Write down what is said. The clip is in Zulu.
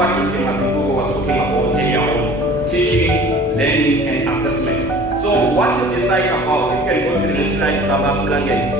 what Mr. Mazibuko was talking about earlier on, teaching, learning, and assessment. So what is the site about? If you can go to the next slide, Baba Mlangen.